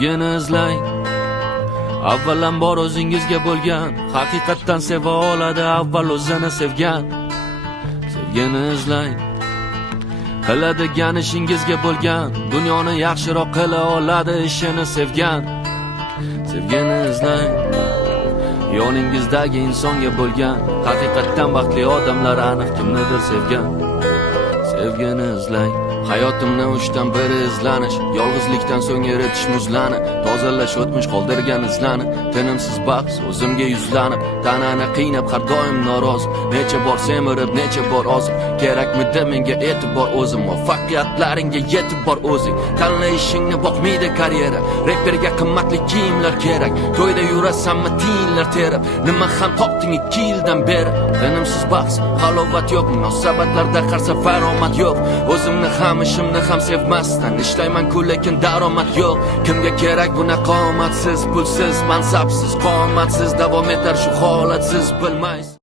Sevgini izlang. Avvalambor o'zingizga bo'lgan, haqiqatdan seva oladi avval o'zini sevgan. Sevgini izlang. Qiladigan ishingizga bo'lgan, dunyoni yaxshiroq qila oladi ishini sevgan. Sevgini izlang. Yoningizdagi insonga bo'lgan, haqiqatdan baxtli odamlar aniq kimnidir sevgan. Sevgini izlang. Hayotimni 3dan biri izlanish, yolg'izlikdan so'ng eritish muzlani, tozalash o'tmish qoldirgan izlani, tinimsiz bahs o'zimga yuzlanib, tanani qiynab har doim norozi, necha bor semirib, necha bor ozib, kerakmidi menga e'tibor o'zim, muvaffaqiyatlaringga yetib bor o'zing, tanlayishingni boqmaydi karyera, reperga qimmatli kiyimlar kerak, to'yda yurasanmi tiyinlar terib, nima ham topding 2 yildan beri, tinimsiz bahs, halovat yo'q, munosabatlarda har safar omad yo'q, o'zimni ham ishimni ham sevmasdan ishlayman-ku lekin daromad yo'q. Kimga kerak bunaqa omadsiz, pulsiz, mansabsiz, qomatsiz davom etar shu holatsiz bilmaysiz.